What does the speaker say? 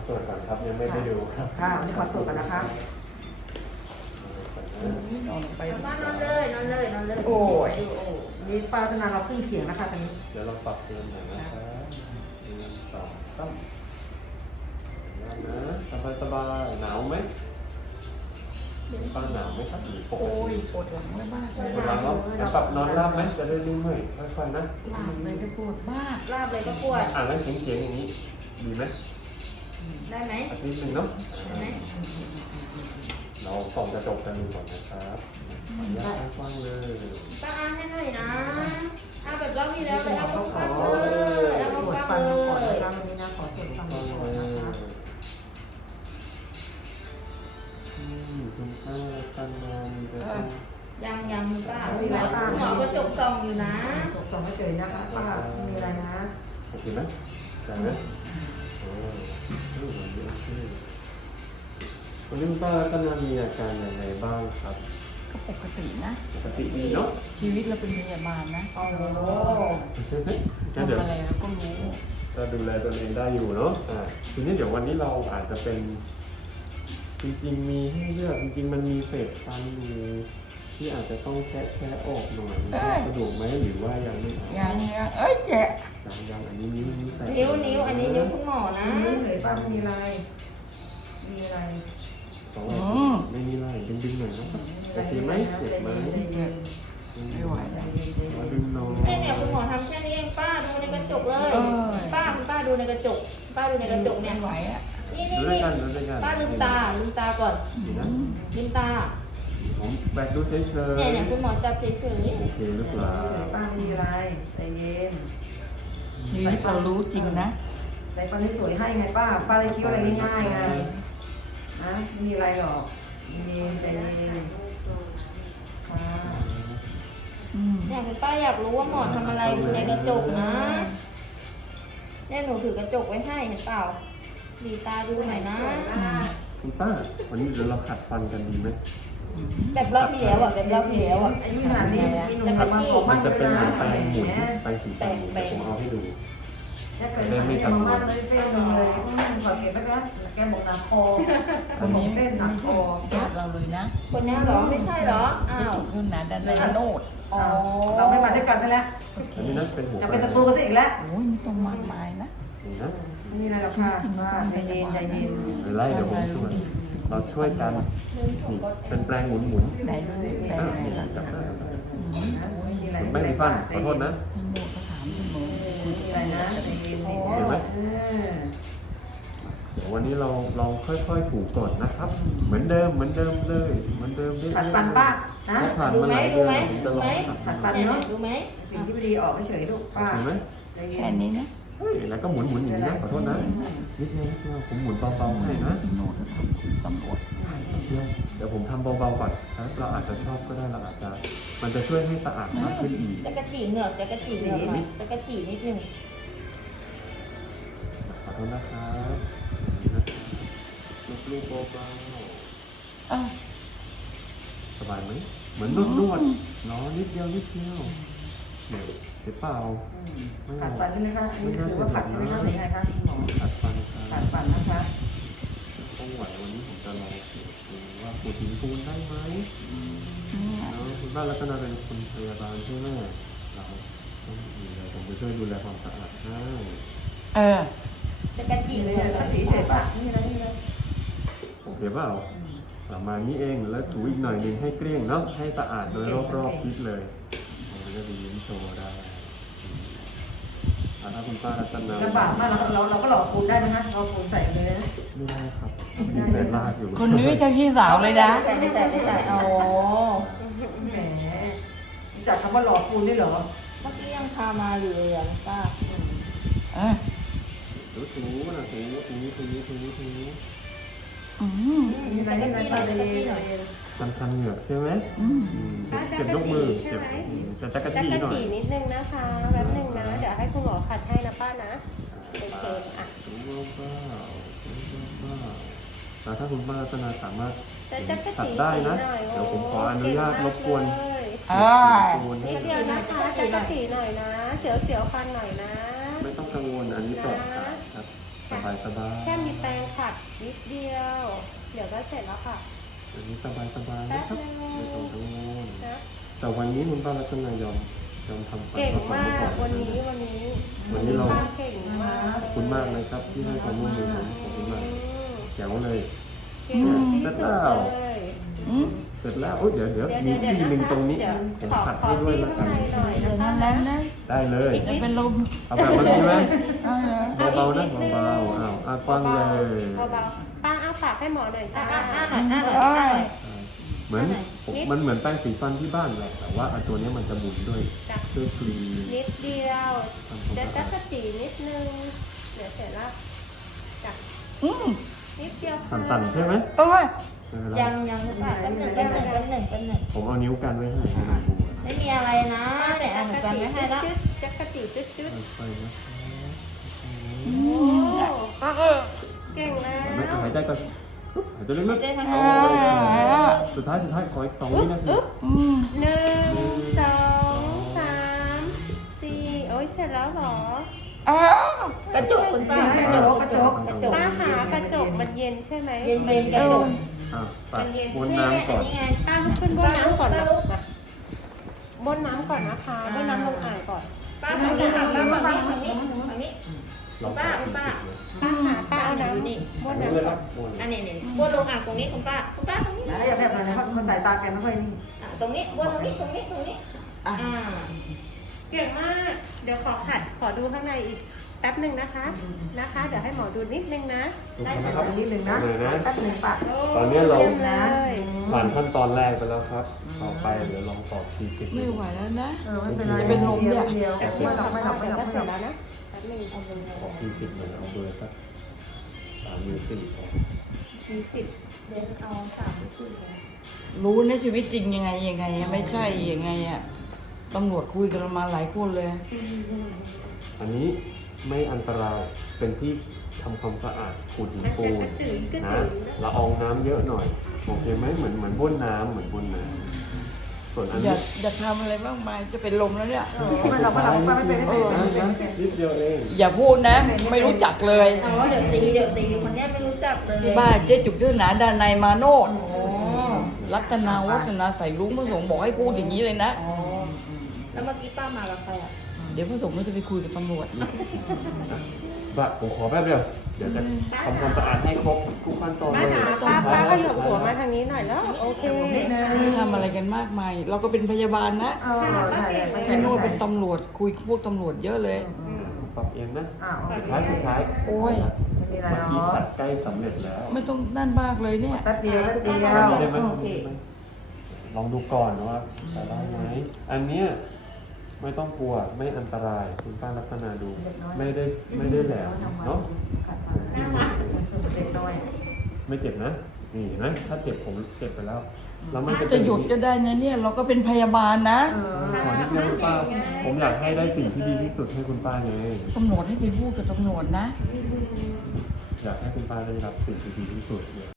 ตรวจก่อนครับยังไม่ได้ดูครับค่ะวันนี้ขอตรวจก่อนนะคะนอนไปป้านอนเลยนอนเลยนอนเลยโอ้ยนี่ป้ารัตนาเราขึ้นเขียงนะคะตอนนี้เดี๋ยวเราปรับเติมหน่อยนะครับ1 2 3นะสบายๆหนาวไหมป้าหนาวไหมครับหรือปกโอ้ติยปวดหลังเลยมากเลยเวลาเราเดี๋ยวปรับนอนราบไหมจะได้ไม่เมื่อยค่อยๆนะหลังเลยจะปวดมากลาบเลยก็ปวดแล้วเขียงๆอย่างนี้ดีไหมได้ไหมอาทิตย์หนึ่งเนาะได้ไหมเราส่องกระจกกันดูก่อนนะครับขออนุญาตกว้างๆเลยป้าอ้าให้หน่อยนะอ้าแบบรอบที่แล้วเลยอ้าขอฟังตเลยอ้ารวจฟัฟังนเลก่อนยนะคะวันนี้นะขอตรวจฟันก่อนนะคะคุณป้าตั้งนานจะต้องยังป้าคุณหมอกระจกส่องอยู่นะตรวจสอบเฉยๆนะคะป้าไม่มีอะไรนะโอเคไหมได้ไหมโอ้วันนี้คุณป้าตั้งนานมีอาการยังไงบ้างครับก็ปกตินะปกติดีเนาะชีวิตเราเป็นพยาบาลนะโอ้โหงั้นทำเดี๋ยวอะไรเราก็รู้เราดูแลตัวเองได้อยู่เนาะทีนี้เดี๋ยววันนี้เราอาจจะเป็น จริงๆมีให้เลือกจริงๆมันมีเศษฟันอยู่ที่อาจจะต้องแคะออกหน่อยสะดวกไหมหรือว่ายังไม่เอายังเอ้ยเจ๊ยังอันนี้นิ้วแตะนิ้วอันนี้นิ้วคุณหมอนะเฉยๆป้าไม่มีอะไรมีอะไรไม่มีอะไรดึงๆหน่อยนะครับโอเคไหมเจ็บไหมไม่ไหวแล้วมาดึงหน่อยเนี่ยคุณหมอทำแค่นี้เองป้าดูในกระจกเลยป้าดูในกระจกป้าดูในกระจกเนี่ยไม่ไหวอ่ะนี่ดูด้วยกันดูด้วยกันป้าลืมตาก่อนนี่นะลืมตาผมแบกดูเฉยเนี่ยคุณหมอจับเฉยๆโอเคหรือเปล่าเฉยๆป้าไม่มีอะไรใจเย็นชีวิตเรารู้จริงนะใส่ฟันสวยให้ไงป้าเลยคิดว่าอะไรง่ายๆไงนะไม่มีอะไรหรอกเย็นใจเย็นค่ะๆเนี่ยคุณป้าอยากรู้ว่าหมอทำอะไรดูในกระจกนะเนี่ยหนูถือกระจกไว้ให้เห็นเปล่าดีตาดูหน่อยนะคุณป้าวันนี้เดี๋ยวเราขัดฟันกันดีไหมแบบรอบที่แล้วแบบรอบที่แล้วอายุขนาดนี้มีหนุ่มกลับมาขอมัมาน กจะเลเป็นยเหมืนะอนแปรงหมุนแปรงสีฟันเดี๋ยวผมเอาให้ดูเนี่ยเคยมาเนี่ยมากเลยเต้นเลยขอเก็บไว้นะแกบอกหนักคอคนนี้เต้นหนัไม่กคใช่อญาติเราเลยนะคนนี้เหรอไม่ใช่เหรออ้าจะวถูกนู่นนะดันไปโนดอ๋อเราไม่มาด้วยกันไปแล้วอันนี้นะเป็นหัวจะเป็นศัตรูกันซะอีกแล้วโอ้ยไม่ต้องมากมายนะนี่นะนี่นะค่ะใจเย็นใจเย็นหรือไล่เดี๋ยวผมช่วยเราช่วยกันนี่เป็นแปรงหมุนไหนดูแปลงไหนนี่ล่ะจับได้ไม่ไม่มีฟันขอโทษนะทั้งโมก็ถามคุณหมออะไรนะใจเย็นเห็นไหมเดี๋ยววันนี้เราลองค่อยๆถูก่อนนะครับ เหมือนเดิมเลยเหมือนเดิมได้ผัดฟันป้านะถ้าผ่านดูมาไหหมลายดูเดือนไหมผมจะดูลไหมองขัดผัดฟันเนี่ยเนาะดูไหมสิ่งที่ไม่ดีออกเฉยลูกป้าเห็นไหมใจเย็แค่นนี้นะเฮ้ยแล้วก็หมุนอย่างนี้นะขอโทษนะนิดเดียวผมหมุนเบาๆให้นะโนดก็ถามคุณตำรวจเดี๋ยวผมทำเบาๆก่อนครับเราอาจจะชอบก็ได้เราอาจจะมันจะช่วยให้สะอาดมากขึ้นอีกจะกระจีเหงือกจะกระจีเหงือกหน่อยจะกระจีนิดนึงขอโทษนะครับลูกๆเบาอ่ะๆสบายไหมเหมือนนวดๆเนาะนิดเดียวเดี๋ยวเจ็บเปล่าไม่ผัดฟันใช่ไหมคะอันนี้คือว่าผัดใช่ไหมคะหรือไงคะหมอขัดฟันคผัรับดฟันนะคะต้องไหววันนี้ผมจะลองดูว่าปูทิ้งปูนได้ไหมแล้วคุณบ้านรัตนาเป็นคนพยาบาลใช่ไหมเราต้องดูแลผมจะช่วยดูแลความสะอาดให้เออจะกระจีนี่เหเลงืยอกสีเฉยป่ะนี่นะนี่นะโอเคเปล่าประมาณนี้เองแล้วถูอีกหน่อยหนึงให้เกลี้ยงเนาะให้สะอาดโดยรอบๆทิศเลยเราจะไปยิ้มโชว์ได้ถ้าคุณป้ารัตนาลำบากมากเราก็หลอกปูนได้ไหมคะเราปูนใส่เลยนะไม่ได้ครับมีแต่ลากอยู่คนนี้ไม่ใช่พี่สาวเลยนะไม่ใช่อ๋อแหมจากคำว่าหลอกปูนได้เหรอเมื่อกี้ยังพามาอยู่เลยอ่ะป้าเออถูนะถูมีอะไรนี่อะไรใจเย็นใจเย็นคันเหงือกใช่ไหมเจ็บยกมือเจ็บจะจักรจักจี้รหน่อยจีนิดนึงนะคะแป๊บนึงนะ เดี๋ยวให้คุณหมอขัดให้นะป้านะโอเคอ่ะถูเบาแล้วถ้าคุณป้ารัตนาสามารถแต่จักรตัดจีได้นะหน่อยเดี๋ยวผมขออนุญาตรบกวนเออปูนนิดเดียวนะคะจักรจีหน่อยนะเสียวฟันหน่อยนะไม่ต้องกังวลอันนี้ปลอดภัยครับสบายแค่มีแปรงขัดก็เสร็จแล้วค่ะอันนี้สบายๆนะครับไม่ต้องกังวลนะแต่วันนี้คุณป้ารัตนายอมทำฟันเก่งผสมมากก่อนวันนี้วันนี้เราป้าเก่งมากขอบคุณมากเลยครับที่ให้ความร่วมมือผมขอบคุณมากแจ๋วเลยเก่งที่สุดเลยอืมเสร็จแล้วโอ้ยเดี๋ยวมีที่หนึ่งตรงนี้ผมขัดให้ด้วยแล้วกันหน่อยเดี๋นะยวคะนั้นนะได้เลยจะเป็นลมเอาแบบเมื่อกี้ไหมเออเบาๆนะเบาๆอ้าวกว้างเลยเบาๆป้าอ้าปากให้หมอหน่อยอ่ะค่ะอ่ะอ่ะหน่อยอ่ะหน่อยอ่ะหน่อยเหมือนมันเหมือนแป้งสีฟันที่บ้านแหละแต่ว่าอันตัวนี้มันจะหมุนด้วยช่วยคลีนนิดเดียวทำความเดี๋ยวสะจะอาดกระจีนิดนึงเดี๋ยวเสร็จแล้วจ้ะอืมนิดเดียวสั่นๆใช่ไหมโอ้ยยังคุณป้าแป๊บหนึ่งแป๊บหนึ่งแป๊บหนึ่งแป๊บหนึ่งผมเอานิ้วกันไว้ให้ไม่ต้องกลัวไม่มีอะไรนะแต่อ่านหนูกันไม่ให้ละจะกระจีจุดค่อยๆนะๆโอ้เก่งแล้วไม่หายใจก่อนหายใจลึไม่กได้ทั้งอ่ตัวาๆสุดท้ายขออีก2 วินาทีอืม 1 2 3 4โอ้ยเสร็จแล้วเหรออ้าวกระจกคุณป้ากระจกกระจกกระจกป้าหากระจกมันเย็นใช่ไหมเย็นเย็นกระจกอ่ะปัดบนนี่ไงน้ำก่อนนี่ไงป้าลุกขึ้นบ้วนน้ำก่อนป้านะลุกบ้วนน้ำก่อนนะคะบ้วนน้ำลงอ่างก่อนป้าฝั่งนี้ค่ะป้าฝั่งนี้ฝั่งนี้ฝั่งนี้ลองป้าปัดคุณป้าป้าเอาน้อยู่นี่ำบ้วนนี่น้ำเลยก่คอรันบอันนี้นี่บ้วนลงอ่างตรงนี้คุณป้าตรงนี้นะอย่าแบบนั้นนะคนสายตาแกไม่ค่อยนี่ตรงนี้บ้วนตรงนี้ตรงนี้ตรงนี้อ่าเก่งมาก เดี๋ยวขอดูข้างในอีกแป๊บหนึ่งนะคะ เดี๋ยวให้หมอดูนิดนึงนะได้ครับนิดนึงนะเลยนะแป๊บนึงปะตอนนี้เราเยี่ยมเลยผ่านขั้นตอนแรกไปแล้วครับ ต่อไปเดี๋ยวลองตอบทีสิบไม่ไหวแล้วนะไม่เป็นไรจะเป็นลมเนี่ยเดียวไม่หรอกไม่หรอกไม่หรอกก็ไม่เสหรร็อกจแล้วนะแป๊บหนึงขอทีสิบเหมือนเอาเบอร์สัก3 หรือ 4 มีสิบเดี๋ยวเอา3 ที่รู้ในชีวิตจริงยังไงอะไม่ใช่ยังไงอะตำรวจคุยกันมาหลายคนเลยอันนี้ไม่อันตรายเป็นที่ทำความสะอาดขูดหินมันปูจะนกระตือกระนะตือละอองน้ำเยอะหน่อยโอเคไหมเหมือนบ้วนน้ำเหมือนบ้วนน้ำส่วนอันอย่านี้อย่าทำอะไรมากมายจะเป็นลมแล้วเนี่ยไม่หรอกไม่หรอกไม่เป็นไม่เป็นไม่เป็นนิดเดียวเองอย่าพูดนะ ไม่รู้จักเลยอ๋อเดี๋ยวตีคนเนี้ยไม่รู้จักเลยที่บ้านเจ๊จุกเจ้าหนาดานในยมาโนดอ๋อรัตนาวัฒนาใส่ลุงพระสงฆ์บอกให้พูดอย่างนี้เลยนะอ๋อแล้วเมื่อกี้ป้ามากับใครอ่ะเดี๋ยวพระสงฆ์ก็จะไปคุยกับตำรวจบ้าผมขอแป๊บเดียวเดี๋ยวจะทำความสะอาดให้ครบทุกขั้นตอนป้าเลยจ๋าป้าขยับหัวมาทางนี้หน่อยแล้วโอเคไม่ทำอะไรกันมากมาย เราก็เป็นพยาบาลนะเอาใช่พี่โนดเป็นตำรวจคุยพวกตำรวจเยอะเลยปรับเองนะอ้าวสุดท้ายโอ้ยไม่มีอะไรเมื่อหรกี้อขัดใกล้สำเร็จแล้วไม่ต้องนั่นมากเลยเนี่ยแป๊บเดียวแป๊บเดียวได้ไหมลองดูก่อนว่าจะได้ไหมอันเนี้ยไม่ต้องกลัวไม่อันตรายคุณป้าลักษณะดูไม่ได้แหลมเนาะเด็กน้อยไม่เจ็บนะนี่เห็นไหมถ้าเจ็บผมเจ็บไปแล้วแล้วมันจะหยุดก็ได้นะเนี่ย เราก็เป็นพยาบาลนะขอนิดเดียวคุณป้าผมอยากให้ได้สิ่งที่ดีที่สุดให้คุณป้าไงตำรวจให้ไปพูดกับตำรวจนะอยากให้คุณป้าได้รับสิ่งที่ดีที่สุด